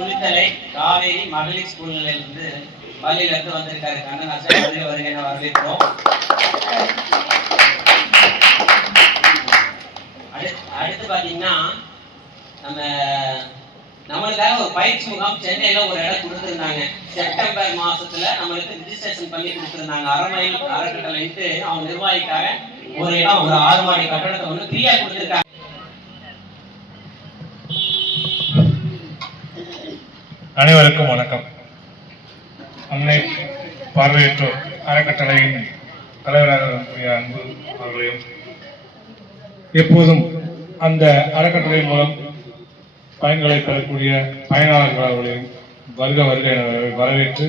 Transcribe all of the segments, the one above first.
குளித்தலை காவேரி மகளிர் ஸ்கூல்லேருந்து பள்ளியில இருந்து வந்திருக்காரு கண்ணன் வருக வருகை என வரவேற்கிறோம். அடுத்து அடுத்து பாத்தீங்கன்னா நம்ம நம்மளுக்காக ஒரு பயிற்சி முகாம் சென்னையில ஒரு இடம் கொடுத்துருந்தாங்க. செப்டம்பர் மாசத்துல நம்மளுக்கு ரிஜிஸ்ட்ரேஷன் பண்ணி கொடுத்துருந்தாங்க. அறமையில் அறக்கட்டளைன்ட்டு அவங்க நிர்வாகிக்காக ஒரு இடம் ஒரு ஆறு மாடி கட்டடத்தை வந்து ஃப்ரீயா கொடுத்துருக்காங்க. அனைவருக்கும் வணக்கம். அன்னை பார்வையற்றோர் அறக்கட்டளையின் தலைவராக இருக்கக்கூடிய அன்பு அவர்களையும் எப்போதும் அந்த அறக்கட்டளை மூலம் பயன்களை பெறக்கூடிய பயனாளர்கள் அவர்களையும் வருக வருக என வரவேற்று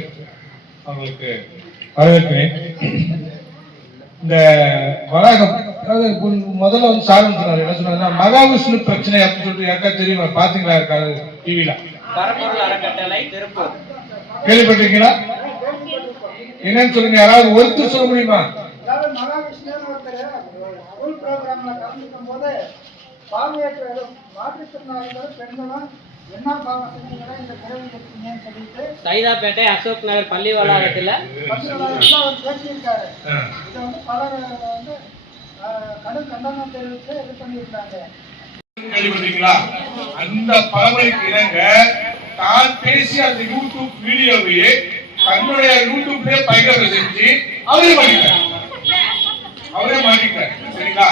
அவர்களுக்கு வரவேற்கிறேன். இந்த வராகம் அதாவது முதல்ல வந்து சார் சொன்னார். என்ன சொன்னாருன்னா மகாவிஷ்ணு பிரச்சனை அப்படின்னு சொல்லிட்டு யாருக்கா தெரியுமா? பாத்தீங்களா இருக்காது டிவில பரம்பொருள் அறக்கட்டளை திருப்பூர். கேள்விப்பட்டிருக்கீங்களா? என்னன்னு சொல்லுங்க யாராவது ஒருத்தர் சொல்ல முடியுமா? சைதாப்பேட்டை அசோக் நகர் பள்ளி வளாகத்துல பேசியிருக்காரு இதை வந்து பலர் வந்து கடும் கண்டனம் தெரிவித்து இது பண்ணியிருக்காங்க. கேள்விப்பட்டிருக்கீங்களா? அந்த பழமொழிக்கு இணங்க தான் பேசிய அந்த யூடியூப் வீடியோவையே தன்னுடைய யூடியூப்லயே பகிர்வு செஞ்சு அவரே மாட்டிக்கிறார் அவரே மாட்டிக்கிறார் சரிங்களா?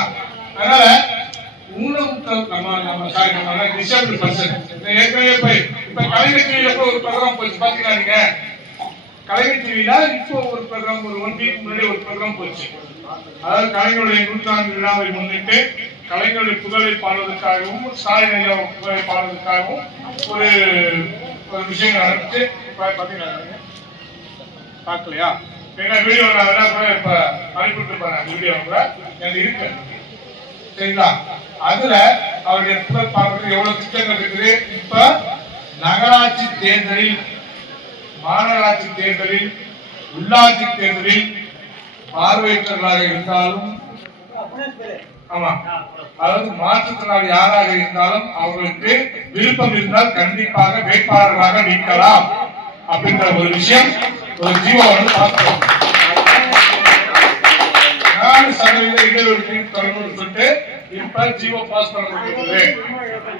அதனால ஊனமுற்ற நம்ம நம்ம சாரி நம்ம டிசேபிள் பர்சன் ஏற்கனவே போய் இப்ப கலைஞர் டிவியில போய் ஒரு ப்ரோக்ராம் போய் பாத்தீங்களா நீங்க? கலைஞர் டிவில இப்போ ஒரு ப்ரோக்ராம் ஒரு ஒன் வீக் முன்னாடி ஒரு ப்ரோக்ராம் போச்சு. அதாவது கலைஞருடைய நூற்றாண்டு விழாவை முன்னிட்டு கலைஞருடைய புகழை பாடுவதற்காகவும் ஸ்டாலின் ஐயா புகழை பாடுவதற்காகவும் ஒரு ஒரு விஷயம் நடந்துச்சு. இப்ப பார்க்கலையா? என்ன வீடியோ நான் வேணா கூட இப்ப அனுப்பிட்டு இருப்பேன் வீடியோ கூட. எனக்கு இருக்கு. சரிங்களா? அதுல அவருடைய புகழ் பார்க்கறதுக்கு எவ்வளவு திட்டங்கள் இருக்குது? இப்ப நகராட்சி தேர்தலில் மாநகராட்சி தேர்தலில் உள்ளாட்சி தேர்தலில் பார்வையற்றவர்களாக இருந்தாலும் ஆமா. அதாவது மாற்றுத்திறனாளி யாராக இருந்தாலும் அவர்களுக்கு விருப்பம் இருந்தால் கண்டிப்பாக வேட்பாளர்களாக நீக்கலாம். அப்படின்ற ஒரு விஷயம் ஒரு ஜீவோ வந்து பார்க்கிறோம் நாலு சதவீத இடஒதுக்கீடு தொடர்பு சொல்லிட்டு இப்ப ஜீவோ பாஸ் பண்ணப்பட்டிருக்குது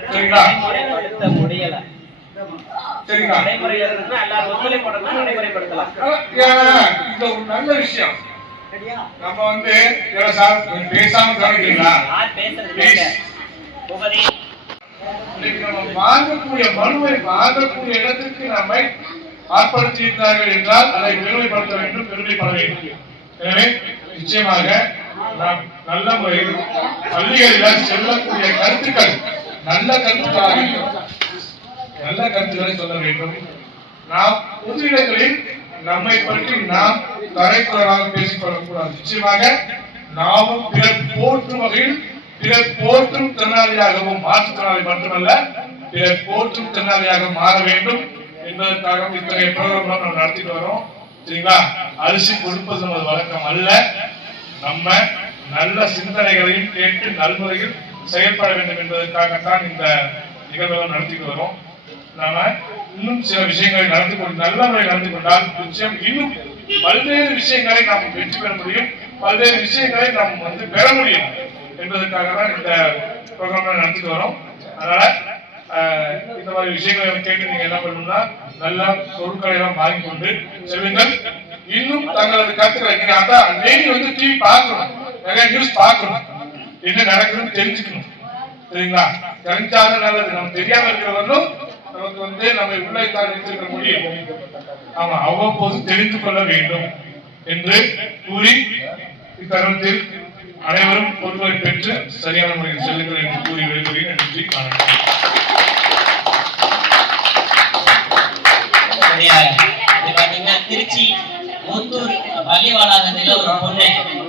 சரிங்களா? நடைமுறைப்படுத்த முடியல சரிங்களா நடைமுறைப்படுத்தலாம். ஏன், இது ஒரு நல்ல விஷயம். நம்ம வந்து சார் பேசாம கவனிக்கிறீங்களா? நம்ம வாங்கக்கூடிய மனுவை வாங்கக்கூடிய இடத்திற்கு நம்மை என்றால் அதை பெருமைப்படுத்த வேண்டும் பெருமைப்பட வேண்டும். எனவே நிச்சயமாக நாம் நல்ல முறையில் பள்ளிகளில் செல்லக்கூடிய கருத்துக்கள் நல்ல கருத்துக்களாக நல்ல கருத்துக்களை சொல்ல வேண்டும். நாம் பொது இடங்களில் நம்மை பற்றி நாம் தரைக்குறவாக பேசிக்கொள்ளக்கூடாது. நிச்சயமாக நாமும் பிறர் போற்றும் வகையில் பிறர் போற்றும் திறனாளியாகவும் மாற்றுத்திறனாளி மட்டுமல்ல பிறர் போற்றும் திறனாளியாக மாற வேண்டும் என்பதற்காக இத்தகைய ப்ரோக்ராம் நம்ம நடத்திட்டு வரோம். சரிங்களா? அரிசி கொடுப்பது நமது வழக்கம் அல்ல. நம்ம நல்ல சிந்தனைகளையும் கேட்டு நல்முறையில் செயல்பட வேண்டும் என்பதற்காகத்தான் இந்த நிகழ்வுகள் நடத்திட்டு வரோம். நாம இன்னும் சில விஷயங்களை நடந்து கொண்டு நல்ல முறை நடந்து கொண்டால் நிச்சயம் இன்னும் பல்வேறு விஷயங்களை நாம் வெற்றி பெற முடியும். பல்வேறு விஷயங்களை நாம் வந்து பெற முடியும் என்பதற்காக தான் இந்த ப்ரோக்ராம் நடத்திட்டு வரோம். அதனால இந்த மாதிரி விஷயங்களை கேட்டு நீங்க என்ன பண்ணணும்னா நல்ல பொருட்களை எல்லாம் வாங்கி கொண்டு செல்லுங்கள். இன்னும் தங்களது கருத்துக்களை நீங்க அதான் டெய்லி வந்து டிவி பார்க்கணும். நிறைய நியூஸ் பார்க்கணும். என்ன நடக்குதுன்னு தெரிஞ்சுக்கணும். சரிங்களா? தெரிஞ்சாலும் நல்லது. நம்ம தெரியாம இருக்கிறவர்களும் நமக்கு வந்து நம்ம உள்ளைத்தான் நிறுத்திருக்க முடியும் ஆமா அவ்வப்போது தெரிந்து கொள்ள வேண்டும் என்று கூறி இத்தருணத்தில் அனைவரும் பொறுப்பை பெற்று சரியான முறையில் செல்லுங்கள் என்று கூறி விடைபெறுகிறேன். நன்றி வணக்கம். திருச்சி முத்தூர் பள்ளி வளாகத்தில் ஒரு பொண்ணு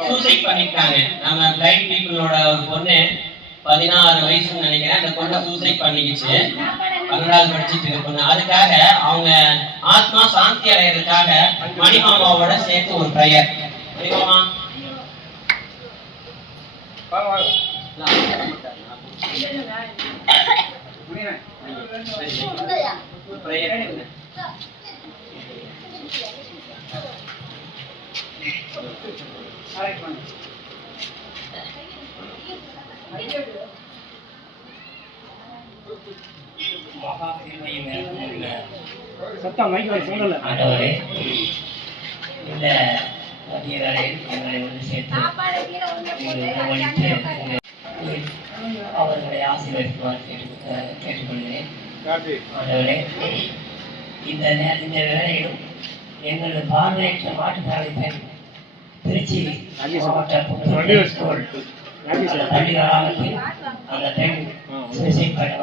சூசைட் பண்ணிருக்காங்க நம்ம பிளைண்ட் பீப்புளோட ஒரு பொண்ணு பதினாறு வயசுன்னு நினைக்கிறேன். அந்த பொண்ணு சூசைட் பண்ணிக்கிச்சு. பன்னெண்டாவது படிச்சுட்டு இருக்கணும் அதுக்காக அவங்க ஆத்மா சாந்தி அடைகிறதுக்காக மணிமாமாவோட சேர்த்து ஒரு ப்ரேயர் மணிமாமா. Thank you. சத்தம் மைக் வரை சொல்லல ஆண்டவரே இந்த மதிய வேளையில் எங்களை ஒன்று சேர்த்து நீங்கள் உணவளித்து உங்கள் அவர்களை ஆசீர்வதிக்குமாறு கேட்டு கேட்டுக்கொள்கிறேன். ஆண்டவரே இந்த இந்த வேளையிலும் எங்களது பார்வையற்ற மாற்றுத்தாளி பெண் திருச்சி மாவட்ட பள்ளி வளாகத்தில் அந்த பெண் சூசைட் பண்ண-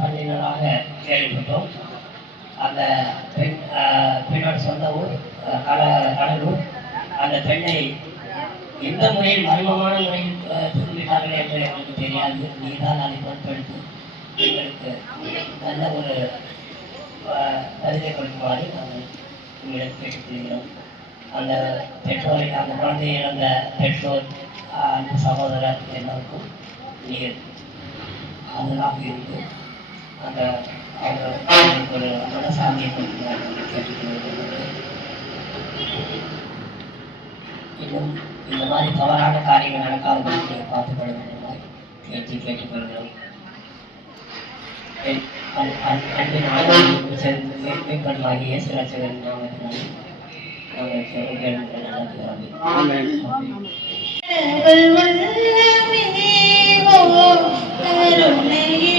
பண்ணினதாக கேள்விப்பட்டோம். அந்த பெண் பெண்ணோட சொந்த ஊர் கட கடலூர். அந்த பெண்ணை எந்த முறையில் மர்மமான முறையில் திரும்பிட்டார்கள் என்று எங்களுக்கு தெரியாது. நீதான் அதை பொறுப்பெடுத்து எங்களுக்கு நல்ல ஒரு ஆஹ், பதிலை கொடுக்குமாறு நாங்கள் உங்களிடம் கேட்டுக்கொள்கிறோம். அந்த பெற்றோரை அந்த குழந்தையை இழந்த பெற்றோர் அந்த சகோதரர் எல்லாருக்கும் நீங்கள் அதெல்லாம் இருந்து அந்த அவங்க அவங்களுக்கு ஒரு மனசாந்தியை கொடுக்கிறார் கேட்டுக்கொள்கிறது இன்னும் இந்த மாதிரி தவறான காரியங்கள் நடக்காத நீங்கள் பார்த்துக்கொள்ள வேண்டும் கேட்டு கேட்டுக்கொள்கிறோம் என் அன்- அன்- அன்பின் ஆளுநர் சேர்ந்து மேம்படுமாகிய இயேசு ரட்சகரின் நாமத்தினால் நாங்கள் கேட்கிறோம் நடத்துகிறோம் favor,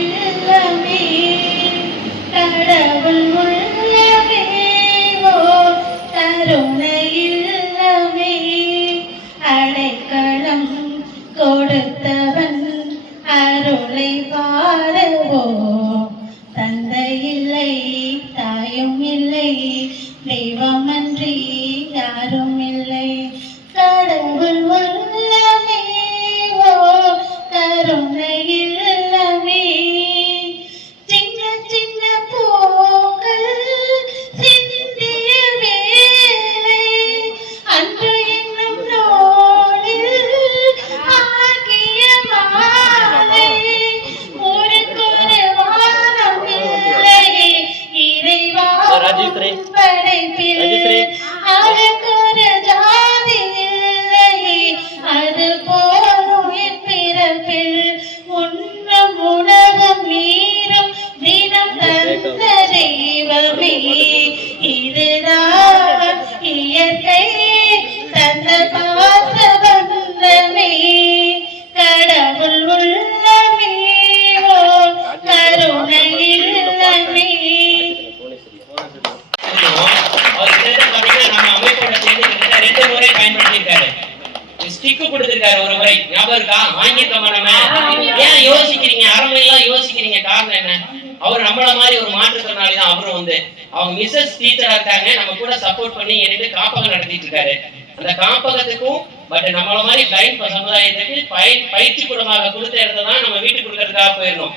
அப்புறம் வந்து அவங்க மிஸ்ஸஸ் டீச்சரா இருக்காங்க. நம்ம கூட சப்போர்ட் பண்ணி எனக்கு காப்பகம் நடத்திட்டு இருக்காரு. அந்த காப்பகத்துக்கும் பட் நம்மள மாதிரி பிளைண்ட் சமுதாயத்துக்கு பய பயிற்சி கூடமாக கொடுத்த இடத்த தான் நம்ம வீட்டுக்கு கொடுக்கறதுக்காக போயிருந்தோம்.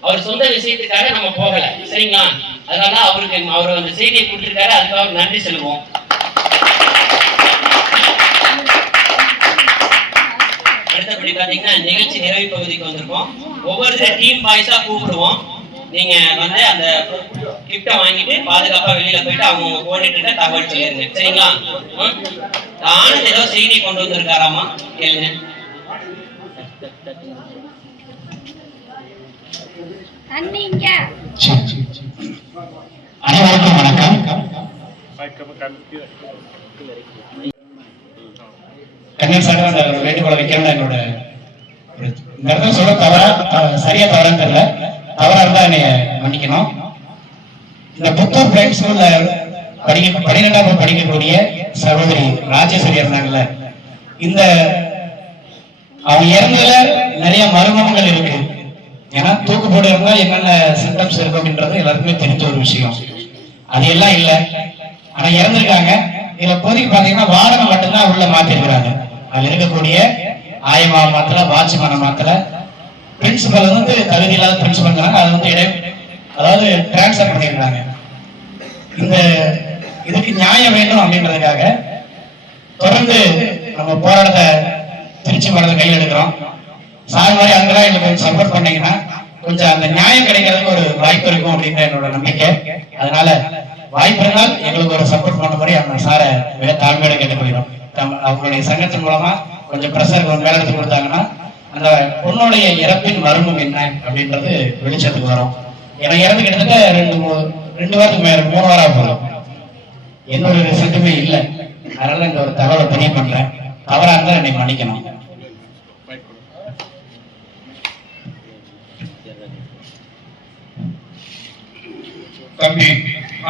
அவர் சொந்த விஷயத்துக்காக நம்ம போகல. சரிங்களா? அதனால அவருக்கு அவர் அந்த செய்தியை கொடுத்துருக்காரு. அதுக்காக நன்றி சொல்லுவோம். அடுத்தபடி பாத்தீங்கன்னா நிகழ்ச்சி நிறைவு பகுதிக்கு வந்திருக்கோம். ஒவ்வொரு டீம் பாய்ஸா கூப்பிடுவோம். நீங்க வந்து அந்த கிஃப்ட வாங்கிட்டு பாதுகாப்பா வெளியில போயிட்டு அவங்க கோஆர்டினேட்டர்கிட்ட தகவல் சொல்லிருங்க. சரிங்களா? ம்? ஆனந்த் ஏதோ செய்தி கொண்டு வந்திருக்காராமா? கேளுங்க. அனைவருக்கும் வணக்கம். கண்ணன் சார் அந்த வேண்டுகோளை வைக்கிறது என்னோட இந்த இடத்துல சொல்ல தவறா சரியா தவறான்னு தெரியல. தவறா இருந்தா என்னைய மன்னிக்கணும். இந்த புத்தூர் பிரைவேட் ஸ்கூல்ல படிக்க பன்னிரெண்டாம் வகுப்பு படிக்கக்கூடிய சகோதரி ராஜேஸ்வரி இருந்தாங்கல்ல இந்த அவங்க இறந்ததுல நிறைய மர்மங்கள் இருக்கு. ஏன்னா தூக்கு போட்டு இருந்தா என்னென்ன சிம்டம்ஸ் இருக்கும் அப்படின்றது எல்லாருக்குமே தெரிஞ்ச ஒரு விஷயம். அது எல்லாம் இல்லை. ஆனா இறந்துருக்காங்க. இதுல பொதுக்கு பாத்தீங்கன்னா வாடகை மட்டும்தான் உள்ள மாத்திருக்கிறாங்க. அதுல இருக்கக்கூடிய ஆயமா மாத்தல வாட்ச்மேனை மாத்திரை பிரின்சிபல் வந்து தகுதி இல்லாத பிரின்சிபல்ங்கிறாங்க அது வந்து இடை அதாவது டிரான்ஸ்ஃபர் பண்ணிருக்காங்க இந்த இதுக்கு நியாயம் வேண்டும் அப்படின்றதுக்காக தொடர்ந்து நம்ம போராட்டத்தை திருச்சி மாவட்டத்தை கையில் எடுக்கிறோம் சார் மாதிரி அங்கெல்லாம் எங்களுக்கு சப்போர்ட் பண்ணீங்கன்னா கொஞ்சம் அந்த நியாயம் கிடைக்கிறதுக்கு ஒரு வாய்ப்பு இருக்கும் அப்படின்ற என்னோட நம்பிக்கை. அதனால வாய்ப்பு இருந்தால் எங்களுக்கு ஒரு சப்போர்ட் பண்ண மாதிரி அவங்க சாரை மிக தாழ்மையோட கேட்டுக்கொள்கிறோம். தம்- அவங்களுடைய சங்கத்தின் மூலமா கொஞ்சம் ப்ரெஷர் மேல கொடுத்தாங்கன்னா அந்த பொண்ணுடைய இறப்பின் மர்மம் என்ன அப்படின்றது வெளிச்சத்துக்கு வரும். ஏன்னா இறந்து கிட்டத்தட்ட ரெண்டு மூணு ரெண்டு வாரத்துக்கு மேல மூணு வாரம் போகிறோம் எந்த ஒரு ரிசல்ட்டுமே இல்லை. அதனால இந்த ஒரு தகவலை பதிவு பண்றேன். தவறா இருந்தா என்னை மன்னிக்கணும். தம்பி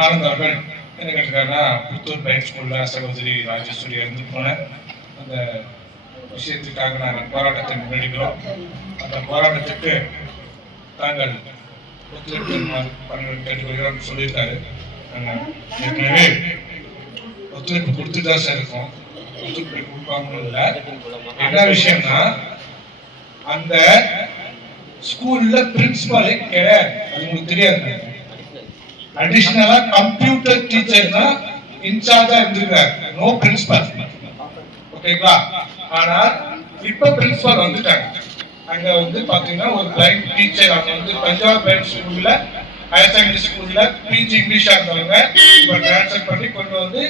ஆனந்த் அவர்கள் என்ன கேட்டிருக்காருன்னா புத்தூர் பிரைட் ஸ்கூல்ல சகோதரி ராஜேஸ்வரி இருந்து போனேன் அந்த விஷயத்துக்காக நாங்கள் போராட்டத்தை முன்னெடுக்கிறோம். அந்த போராட்டத்துக்கு தாங்கள் ஒத்துழைப்பு பண்ண கேட்டுக்கொள்கிறோம் சொல்லியிருக்காரு. நாங்கள் ஏற்கனவே ஒத்துழைப்பு கொடுத்துட்டு தான் சார் இருக்கோம். ஒத்துழைப்பு கொடுக்காம இல்லை. என்ன விஷயம்னா அந்த ஸ்கூல்ல பிரின்சிபாலே கிடையாது. அது உங்களுக்கு தெரியாது. அடிஷ்னலா கம்ப்யூட்டர் டீச்சர் தான் இன்சார்ஜா இருந்திருக்காரு. நோ பிரின்சிபால் ஓகேங்களா ஆனா இப்ப பிரின்சிபால் வந்துட்டாங்க. அங்க வந்து பாத்தீங்கன்னா ஒரு பிளைண்ட் டீச்சர் அவங்க வந்து பஞ்சாப் பிளைண்ட் ஸ்கூல்ல ஹையர் செகண்டரி ஸ்கூல்ல பிஜி இங்கிலீஷா இருந்தவங்க இப்ப டிரான்ஸ்ஃபர் பண்ணி கொண்டு வந்து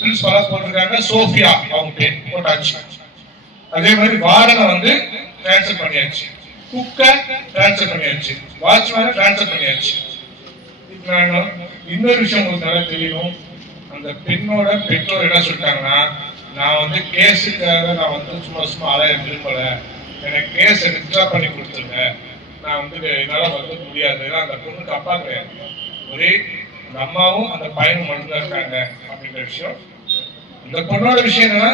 பிரின்சிபலா போட்டிருக்காங்க. சோஃபியா அவங்க பேர் போட்டாச்சு. அதே மாதிரி வார்டனை வந்து டிரான்ஸ்ஃபர் பண்ணியாச்சு. குக்கை டிரான்ஸ்ஃபர் பண்ணியாச்சு. வாட்ச்மேனை டிரான்ஸ்ஃபர் பண்ணியாச்சு. இன்னொரு விஷயம் உங்களுக்கு நல்லா தெரியணும். அந்த பெண்ணோட பெற்றோர் என்ன சொல்லிட்டாங்கன்னா நான் வந்து கேஸுக்காக நான் வந்து சும்மா சும்மா அலைய விரும்பல எனக்கு கேஸ் வித்ரா பண்ணி கொடுத்துருங்க. நான் வந்து என்னால் வந்து முடியாது. ஏன்னா அந்த பொண்ணுக்கு அப்பா கிடையாது. ஒரே அந்த அம்மாவும் அந்த பையனும் மட்டும்தான் இருக்காங்க அப்படின்ற விஷயம். இந்த பொண்ணோட விஷயம் என்னன்னா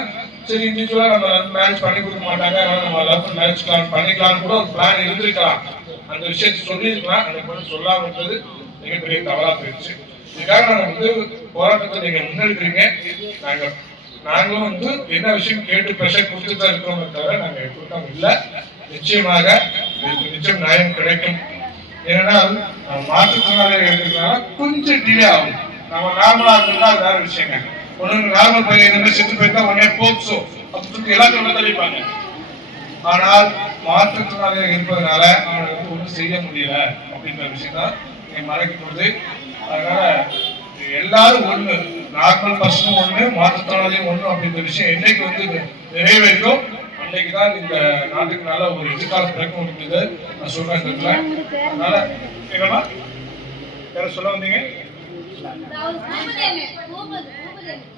சரி இண்டிவிஜுவலா நம்ம மேரேஜ் பண்ணி கொடுக்க மாட்டாங்க. அதனால நம்ம லவ் மேரேஜ் பிளான் பண்ணிக்கலாம் கூட ஒரு பிளான் இருந்திருக்கலாம். அந்த விஷயத்தை சொல்லியிருக்கலாம். அந்த பொண்ணு சொல்லாம இருந்தது மிகப்பெரிய தவறா போயிடுச்சு. இதுக்காக நாங்க வந்து போராட்டத்தை நீங்க முன்னெடுக்கிறீங்க. நாங்கள் நாங்களும் வந்து என்ன விஷயம் கேட்டு ப்ரெஷர் கொடுத்து தான் இருக்கிறோமே தவிர நாங்கள் கூட்டம் இல்லை. நிச்சயமாக நிச்சயம் நியாயம் கிடைக்கும். ஏன்னா மாற்றுத்திறனாளிகள் இருக்கிறதுனால கொஞ்சம் டிலே ஆகும். நம்ம நார்மலாக இருந்தா அது வேற விஷயங்க. ஒன்று நார்மல் பையன் இந்த மாதிரி செத்து போயிட்டா உடனே போக்சோ அப்படின்னு எல்லாத்தையும் உள்ள ஆனால் மாற்றுத்திறனாளிகள் இருப்பதனால அவங்களுக்கு வந்து ஒன்றும் செய்ய முடியல அப்படின்ற விஷயம் தான் நீங்க மறைக்கப்படுது அதனால எல்லாரும் ஒன்று நார்மல் பர்சனும் ஒன்று மாற்றுத்திறனாளியும் ஒண்ணு அப்படின்ற விஷயம் என்னைக்கு வந்து நிறைவேறியோ அன்னைக்கு தான் இந்த நாட்டுக்கு நல்ல ஒரு எதிர்காலம் பிறக்க முடியுது நான் சொல்றேன் இந்த இடத்துல. அதனால என்னமா யார சொல்ல வந்தீங்க?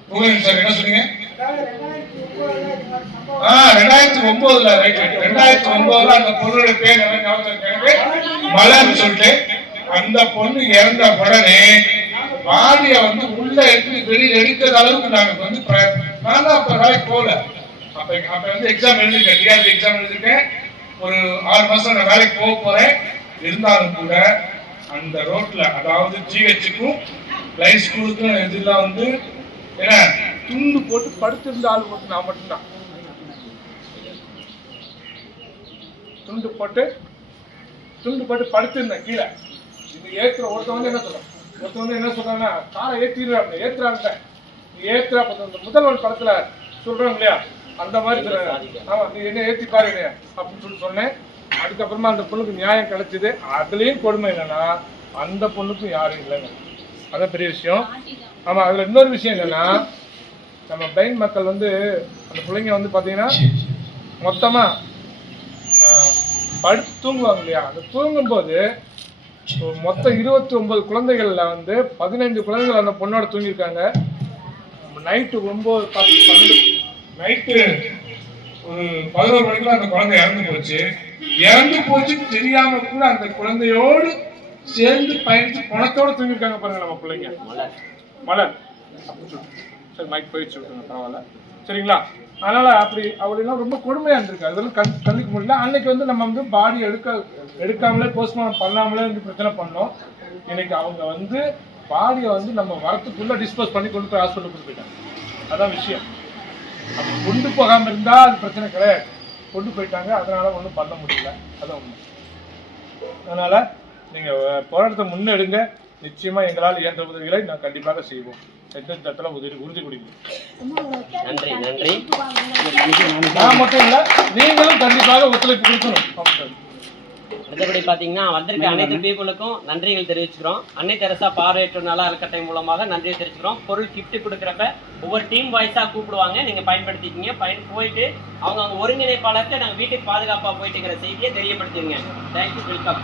புகழேந்தி சார் என்ன சொன்னீங்க? ஆ ரெண்டாயிரத்தி ஒன்பதுல ரைட் ரைட் ரெண்டாயிரத்தி ஒன்பதுல அந்த பொண்ணுடைய பேர் என்ன ஞாபகம் மலர்னு சொல்லிட்டு அந்த பொண்ணு இறந்த உடனே பாடிய வந்து உள்ள எடுத்து வெளியில் எடுக்கிற அளவுக்கு நாங்க வந்து நான் தான் அப்ப வேலைக்கு போகல அப்ப அப்ப வந்து எக்ஸாம் எழுதிருக்கேன் டிஆர்பி எக்ஸாம் எழுதிருக்கேன் ஒரு ஆறு மாசம் நான் வேலைக்கு போக போறேன். இருந்தாலும் கூட அந்த ரோட்ல அதாவது ஜிஹெச்சுக்கும் லைஃப் ஸ்கூலுக்கும் இதெல்லாம் வந்து ஏன்னா துண்டு போட்டு படுத்திருந்த ஆள் மட்டும் நான் மட்டும்தான். துண்டு போட்டு துண்டு போட்டு படுத்திருந்தேன் கீழே. இது ஏத்துற ஒருத்தன் வந்து என்ன சொல்றான்? ஒருத்தன் வந்து என்ன சொல்றாங்கன்னா காரை ஏத்திடுறாங்க ஏத்துறாங்க ஏத்துறா பார்த்தா இந்த முதல்வன் படத்துல சொல்றாங்க இல்லையா? அந்த மாதிரி சொல்றாங்க. ஆமா நீ என்ன ஏத்தி பாரு என்னைய அப்படின்னு சொல்லி சொன்னேன். அதுக்கப்புறமா அந்த பொண்ணுக்கு நியாயம் கிடைச்சது. அதுலயும் கொடுமை என்னன்னா அந்த பொண்ணுக்கும் யாரும் இல்லைங்க. அதான் பெரிய விஷயம். ஆமா அதுல இன்னொரு விஷயம் என்னன்னா நம்ம பிளைண்ட் மக்கள் வந்து அந்த பிள்ளைங்க வந்து பாத்தீங்கன்னா மொத்தமா ஆஹ், படுத்து தூங்குவாங்க இல்லையா? அந்த தூங்கும்போது மொத்தம் இருபத்தி ஒன்பது குழந்தைகள்ல வந்து பதினைஞ்சு குழந்தைகள் அந்த பொண்ணோட தூங்கியிருக்காங்க. நைட்டு ஒன்பது பத்து பன்னெண்டு நைட்டு ஒரு பதினோரு மணிக்கெல்லாம் அந்த குழந்தை இறந்து போச்சு. இறந்து போச்சுன்னு தெரியாம கூட அந்த குழந்தையோடு சேர்ந்து பயணிச்சு குணத்தோட தூங்கியிருக்காங்க பாருங்க நம்ம பிள்ளைங்க. மலர். சரி மைக் போயிடுச்சு விட்டுருங்க பரவாயில்ல. சரிங்களா? அதனால் அப்படி அப்படிலாம் ரொம்ப கொடுமையாக இருந்திருக்கு. அதெல்லாம் கண் கண்டிக்க முடியல. அன்னைக்கு வந்து நம்ம வந்து பாடி எடுக்க எடுக்காமலே போஸ்ட்மார்ட்டம் பண்ணாமலே வந்து பிரச்சனை பண்ணோம். இன்னைக்கு அவங்க வந்து பாடியை வந்து நம்ம வரத்துக்குள்ளே டிஸ்போஸ் பண்ணி கொண்டு போய் ஹாஸ்பிட்டல் கொண்டு போயிட்டாங்க. அதான் விஷயம். அப்படி கொண்டு போகாமல் இருந்தால் அது பிரச்சனை கிடையாது. கொண்டு போயிட்டாங்க. அதனால் ஒன்றும் பண்ண முடியல. அதான் உண்மை. அதனால் நீங்கள் போராட்டத்தை முன்னெடுங்க. நிச்சயமா எங்களால் இயன்ற உதவிகளை நான் கண்டிப்பாக செய்வோம். எந்த இடத்துல உதவி உறுதி கொடுக்கிறோம் நன்றி நன்றி. நான் மட்டும் இல்ல நீங்களும் கண்டிப்பாக ஒத்துழைப்பு கொடுக்கணும். அடுத்தபடி பார்த்தீங்கன்னா வந்திருக்க அனைத்து பீப்புளுக்கும் நன்றிகள் தெரிவிச்சுக்கிறோம். அன்னை தெரசா பார்வையற்ற நல அறக்கட்டளை மூலமாக நன்றியை தெரிவிச்சுக்கிறோம். பொருள் கிஃப்ட் கொடுக்குறப்ப ஒவ்வொரு டீம் வாய்ஸாக கூப்பிடுவாங்க. நீங்கள் பயன்படுத்திக்கிங்க. பயன் போயிட்டு அவங்க அவங்க ஒருங்கிணைப்பாளருக்கு நாங்கள் வீட்டுக்கு பாதுகாப்பாக போயிட்டுங்கிற செய்தியை தெரியப்படுத்திடுங்க. Thank you welcome